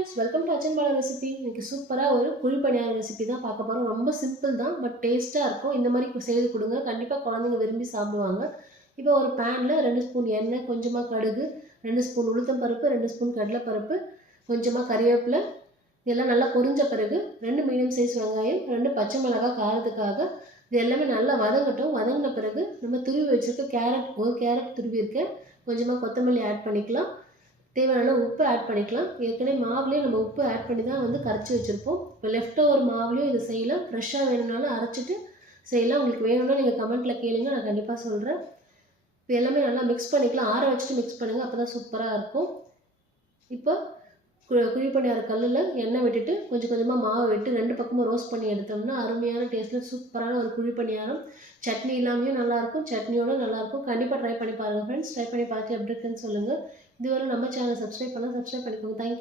Friends, welcome to அச்சன்பாலா recipe. இன்னைக்கு சூப்பராக ஒரு குழி பணியார ரெசிபி தான் பார்க்க போகிறோம். ரொம்ப சிம்பிள் தான், பட் டேஸ்ட்டாக இருக்கும். இந்த மாதிரி செய்து கொடுங்க, கண்டிப்பாக குழந்தைங்க விரும்பி சாப்பிடுவாங்க. இப்போ ஒரு பேனில் 2 ஸ்பூன் எண்ணெய், கொஞ்சமாக கடுகு, 2 ஸ்பூன் உளுத்தம் பருப்பு, 2 ஸ்பூன் கடலைப்பருப்பு, கொஞ்சமாக கறிவேப்பிலை, இதெல்லாம் நல்லா பொரிஞ்ச பிறகு 2 மீடியம் சைஸ் வெங்காயம், 2 பச்சை மிளகாய் காரத்துக்காக இது எல்லாமே நல்லா வதங்கட்டும். வதங்கின பிறகு நம்ம துருவி வச்சுருக்க கேரட், ஒரு கேரட் துருவி இருக்கேன், கொஞ்சமாக கொத்தமல்லி ஆட் பண்ணிக்கலாம். தேவையான உப்பு ஆட் பண்ணிக்கலாம். ஏற்கனவே மாவுலேயே நம்ம உப்பு ஆட் பண்ணி தான் கரைச்சி வச்சுருப்போம். இப்போ லெஃப்ட் ஓவர் மாவுலேயும் இதை செய்யலாம். ஃப்ரெஷ்ஷாக வேணும்னாலும் அரைச்சிட்டு செய்யலாம். உங்களுக்கு வேணும்னா நீங்கள் கமெண்ட்டில் கேளுங்க, நான் கண்டிப்பாக சொல்கிறேன். இப்போ எல்லாமே நல்லா மிக்ஸ் பண்ணிக்கலாம். ஆற வச்சுட்டு மிக்ஸ் பண்ணுங்கள், அப்போ தான் சூப்பராக இருக்கும். இப்போ குழி பணியார கல்லில் எண்ணெய் விட்டுட்டு கொஞ்சம் கொஞ்சமாக மாவை விட்டு 2 பக்கமும் ரோஸ்ட் பண்ணி எடுத்தோம்னா அருமையான டேஸ்ட்டில் சூப்பரான ஒரு குழி பணியாரம். சட்னி இல்லாமையும் நல்லாயிருக்கும், சட்னியோட நல்லாயிருக்கும். கண்டிப்பாக ட்ரை பண்ணி பாருங்கள் ஃப்ரெண்ட்ஸ். ட்ரை பண்ணி பார்த்து எப்படி இருக்குன்னு சொல்லுங்கள். இதுவரை நம்ம சேனலை சப்ஸ்கிரைப் பண்ணிக்கோங்க. தேங்க்யூ.